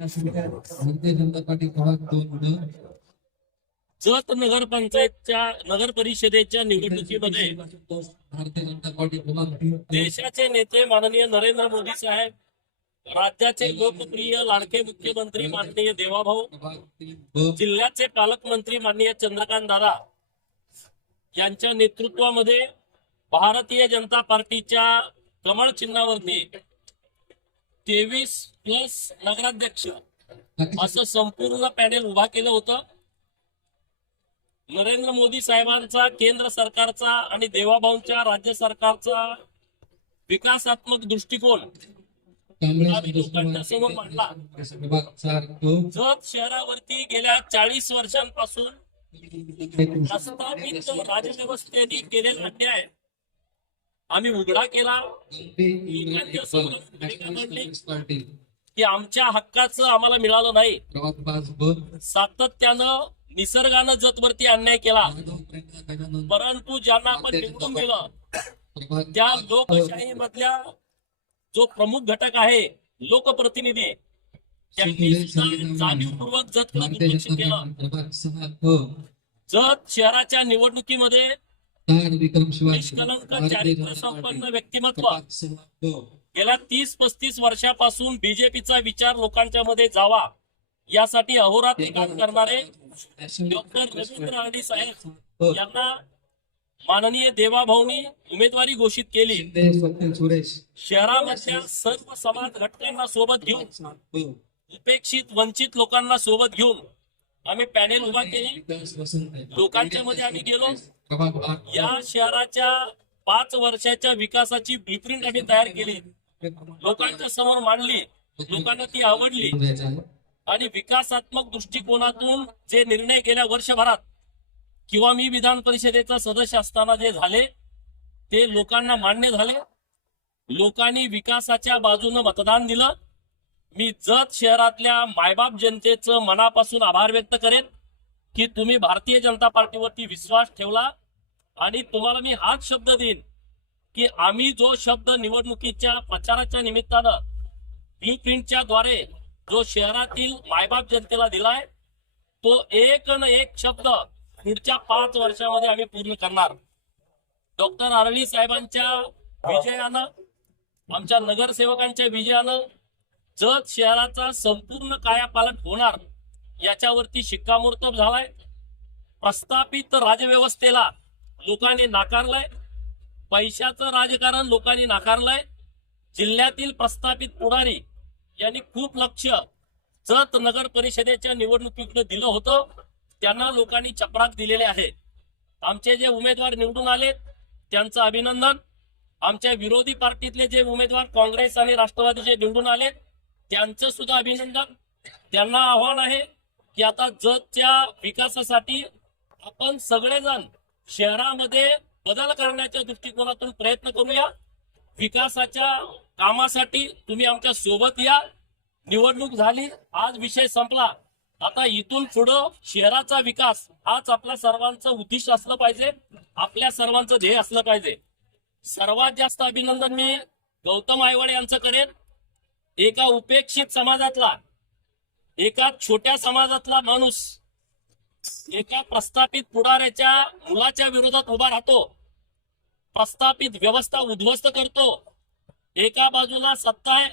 Bharatiya Janata party Jat नगर परिषदेच्या निवडणुकीमध्ये Bharatiya Janata party देशाचे नेते माननीय नरेंद्र मोदी साहेब, राज्याचे लोकप्रिय लाडके मुख्यमंत्री माननीय देवाभाऊ, जिल्ह्याचे पालकमंत्री माननीय चंद्रकांत दादा यांच्या नेतृत्वामध्ये भारतीय जनता पार्टीच्या कमळ चिन्हावरती 23+ नगराध्यक्ष असं संपूर्ण पॅनेल उभा केलं होतं. नरेंद्र मोदी साहेबांचा, केंद्र सरकारचा आणि देवाभाऊंच्या राज्य सरकारचा विकासात्मक दृष्टिकोन आम्ही लोकांच्या समोर मांडला. जत शहरावरती गेल्या 40 वर्षांपासून प्रस्थापित राजव्यवस्थेने केलेला अन्याय आम्ही उघडा केला. लोकांच्या समोर भूमिका मांडली की आमच्या हक्काचं आम्हाला मिळालं नाही. सातत्यानं निसर्गानं जतवरती अन्याय केला, परंतु ज्यांना आपण निवडून दिलं त्या लोकशाही मधल्या जो प्रमुख घटक आहे लोकप्रतिनिधी, त्यांनी जाणीवपूर्वक जतला दुर्लक्ष केलं. जत शहराच्या निवडणुकीमध्ये निष्कलंक चारित्र्य संपन्न व्यक्तिमत्व गेल्या 30-35 वर्षापासून बीजेपीचा विचार लोकांच्या मध्ये जावा यासाठी अहोरात्र काम करणारे डॉक्टर रवींद्र आरडी साहेब यांना माननीय देवाभाऊंनी उमेदवारी घोषित केली. शहरामधल्या सर्व समाज घटकांना सोबत घेऊन, उपेक्षित वंचित लोकांना सोबत घेऊन आम्ही पॅनेल उभा केले. लोकांच्या मध्ये आम्ही गेलो. या शहराच्या 5 वर्षाच्या विकासाची ब्लूप्रिंट आम्ही तयार केली, लोकांच्या समोर मांडली. लोकांना ती आवडली आणि विकासात्मक दृष्टिकोनातून जे निर्णय गेल्या वर्षभरात किंवा मी विधान परिषदेचा सदस्य असताना जे झाले ते लोकांना मान्य झाले. लोकांनी विकासाच्या बाजूने मतदान दिलं. मी जत शहरातल्या मायबाप जनतेचं मनापासून आभार व्यक्त करेन की तुम्ही भारतीय जनता पार्टीवरती विश्वास ठेवला आणि तुम्हाला मी हाच शब्द देईन की आम्ही जो शब्द निवडणुकीच्या प्रचाराच्या निमित्तानं ब्लूप्रिंटच्या द्वारे जो शहरातील मायबाप जनतेला दिलाय तो एक न एक शब्द पुढच्या 5 वर्षामध्ये आम्ही पूर्ण करणार. डॉक्टर आरडी साहेबांच्या विजयानं, आमच्या नगरसेवकांच्या विजयानं जत शहराचा संपूर्ण कायापालट होणार याच्यावरती शिक्कामोर्तब झालाय. प्रस्थापित राजव्यवस्थेला लोकांनी नाकारलंय. पैशाचं राजकारण लोकांनी नाकारलंय. जिल्ह्यातील प्रस्थापित पुढारी यांनी खूप लक्ष जत नगर परिषदेच्या निवडणुकीकडे दिलं होतं. त्यांना लोकांनी चपराक दिलेले आहे. आमचे जे उमेदवार निवडून आले त्यांचं अभिनंदन. आमच्या विरोधी पार्टीतले जे उमेदवार काँग्रेस आणि राष्ट्रवादीचे निवडून आले त्यांचं सुद्धा अभिनंदन. त्यांना आव्हान आहे की आता जतच्या विकासासाठी आपण सगळेजण शहरामध्ये बदल करण्याच्या दृष्टिकोनातून प्रयत्न करूया. विकासाच्या कामासाठी तुम्ही आमच्या सोबत या. निवडणूक झाली, आज विषय संपला. आता इथून पुढं शहराचा विकास हाच आपल्या सर्वांचं उद्दिष्ट असलं पाहिजे, आपल्या सर्वांचं ध्येय असलं पाहिजे. सर्वात जास्त अभिनंदन मी गौतम आयवाडे यांचं करेन. एका उपेक्षित समाजातला, एका छोट्या समाजातला माणूस एका प्रस्थापित पुढाऱ्याच्या मुलाच्या विरोधात उभा राहतो, प्रस्थापित व्यवस्था उद्ध्वस्त करतो. एका बाजूला सत्ता आहे,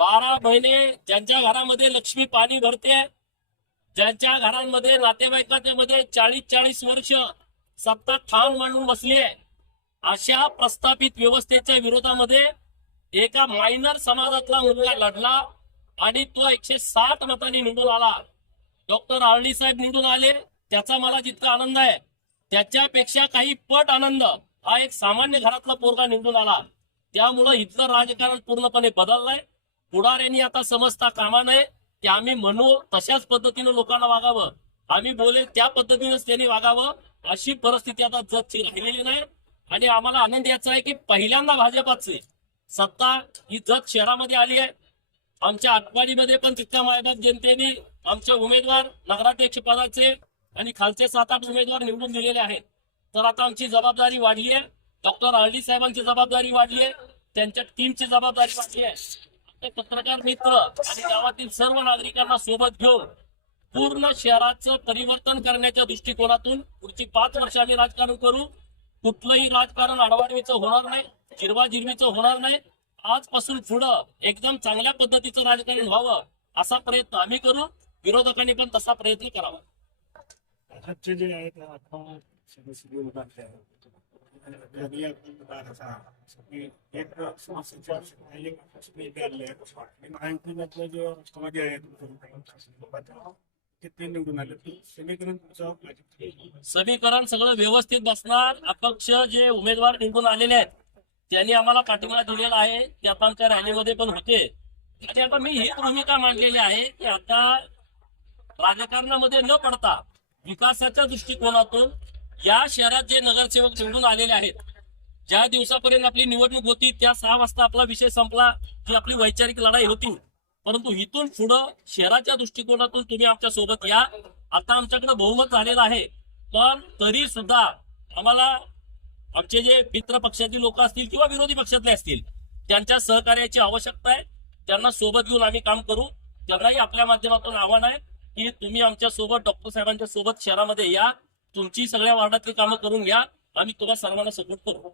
12 महिने ज्यांच्या घरामध्ये लक्ष्मी पाणी भरते, ज्यांच्या घरांमध्ये नातेवाईकांच्या मध्ये 40-40 वर्ष सत्ता ठाम मांडून बसली आहे, अशा प्रस्थापित व्यवस्थेच्या विरोधामध्ये एका मायनर समाजातला मुलगा लढला आणि तो 160 मतांनी निवडून आला. डॉक्टर आरडी साहेब निवडून आले, त्याचा मला जितका आनंद आहे त्याच्यापेक्षा काही पट आनंद हा एक सामान्य घरातला पोरगा निवडून आला. त्यामुळं इथलं राजकारण पूर्णपणे बदललंय. पुढाऱ्यांनी आता समजता कामा नये की आम्ही म्हणू तशाच पद्धतीने लोकांना वागावं, आम्ही बोले त्या पद्धतीनेच त्यांनी वागावं, अशी परिस्थिती आता जतची राहिलेली नाही. आणि आम्हाला आनंद याचा आहे की पहिल्यांदा भाजपाची सत्ता ही जत शहरामध्ये आली आहे. आमच्या आटपाडीमध्ये पण तितक्या मायबाप जनतेने आमचे उमेदवार नगराध्यक्ष पदाचे आणि खालचे 7-8 उमेदवार निवडून दिलेले आहेत. तर आता आमची जबाबदारी वाढली आहे. डॉक्टर आरडी साहेबांची जबाबदारी वाढली आहे, त्यांच्या टीमची जबाबदारी वाढली आहे. आपले पत्रकार मित्र आणि गावातील सर्व नागरिकांना सोबत घेऊन पूर्ण शहराचं परिवर्तन करण्याच्या दृष्टिकोनातून पुढची 5 वर्ष आम्ही राजकारण करू. कुठलंही राजकारण आडवाडवीचं होणार नाही, जिरवाजिरवीचं होणार नाही. आजपासून पुढं एकदम चांगल्या पद्धतीचं राजकारण व्हावं असा प्रयत्न आम्ही करू. विरोधकांनी पण तसा प्रयत्न करावा. आजचे जे आहेत ना आपण सगळे उभारले आहेत. आणि एक समस्या महायुतीमधलं जे राष्ट्रवादी आहेत ते निवडून आले समीकरण समीकरण सगळं व्यवस्थित बसणार. अपक्ष जे उमेदवार निवडून आलेले आहेत त्यांनी आम्हाला पाठिंबा दिलेला आहे. ते आता आमच्या रॅलीमध्ये पण होते. आणि आता मी ही भूमिका मांडलेली आहे की आता राजकारणामध्ये न पडता विकासाच्या दृष्टिकोनातून या शहरात जे नगरसेवक निवडून आलेले आहेत, ज्या दिवसापर्यंत आपली निवडणूक होती त्या 6 वाजता आपला विषय संपला, जी आपली वैचारिक लढाई होती. परंतु इथून पुढं शहराच्या दृष्टिकोनातून तुम्ही आमच्या सोबत या. आता आमच्याकडे बहुमत झालेलं आहे, पण तरी सुद्धा आम्हाला आमचे जे मित्र पक्षातील लोक असतील किंवा विरोधी पक्षातले असतील त्यांच्या सहकार्याची आवश्यकता आहे. त्यांना सोबत घेऊन आम्ही काम करू. त्यांनाही आपल्या माध्यमातून आव्हान आहे की तुम्ही आमच्या सोबत डॉक्टर साहेबांच्या सोबत शहरामध्ये या. तुमची सगळ्या वार्डातली कामं करून घ्या. आम्ही तुम्हाला सर्वांना सपोर्ट करू.